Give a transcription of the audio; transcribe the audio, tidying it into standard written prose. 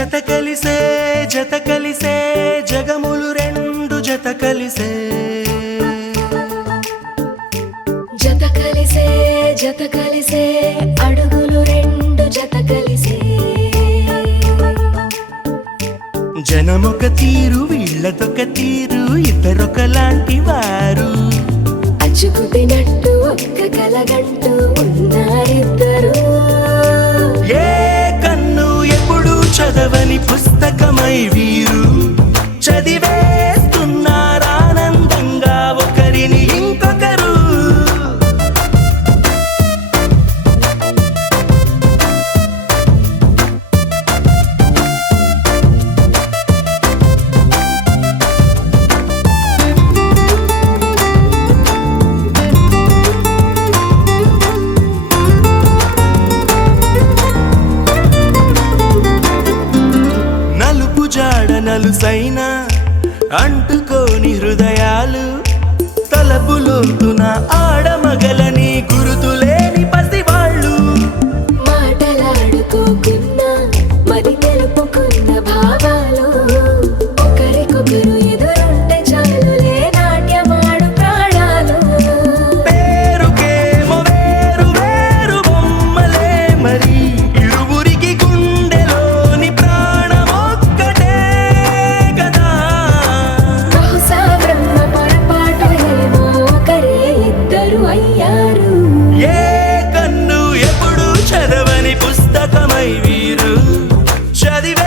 జత కలిసే జగములు రెండు జత కలిసే అడుగులు రెండు జత కలిసే జనమొక తీరు వీళ్ళదొక తీరు ఇద్దరొకలాంటి వారు అచ్చుకుతినట్టు ఒక్క కలగంటూ ఉన్నారిద్దరు ఏ కన్ను ఎప్పుడు చదవని పుస్తకమై వీరు చదివేస్తున్నారానందంగా ఒకరిని ఇంకొకరు నలుసైన అంటుకోని హృదయాలు తలపులోతున ఆడమగలని గురుతులేని పసివాళ్ళు మాటలాడుకోకున్నా మరి తెలుపుకున్న భావాలు ఒకరికొకరు ఎదురుంటే చాలులే నాట్యమాడు ప్రాణాలు పేరుకేమో వేరు వేరు బొమ్మలే మరి ఇరువురికి గుండెలోని ప్రాణమొక్కటే కదా బహుశా బ్రహ్మ పొరపాటు ఏమో ఒకరే ఇద్దరు అయ్యారు ఏ కన్ను ఎప్పుడు చదవని పుస్తకమై వీరు చదివి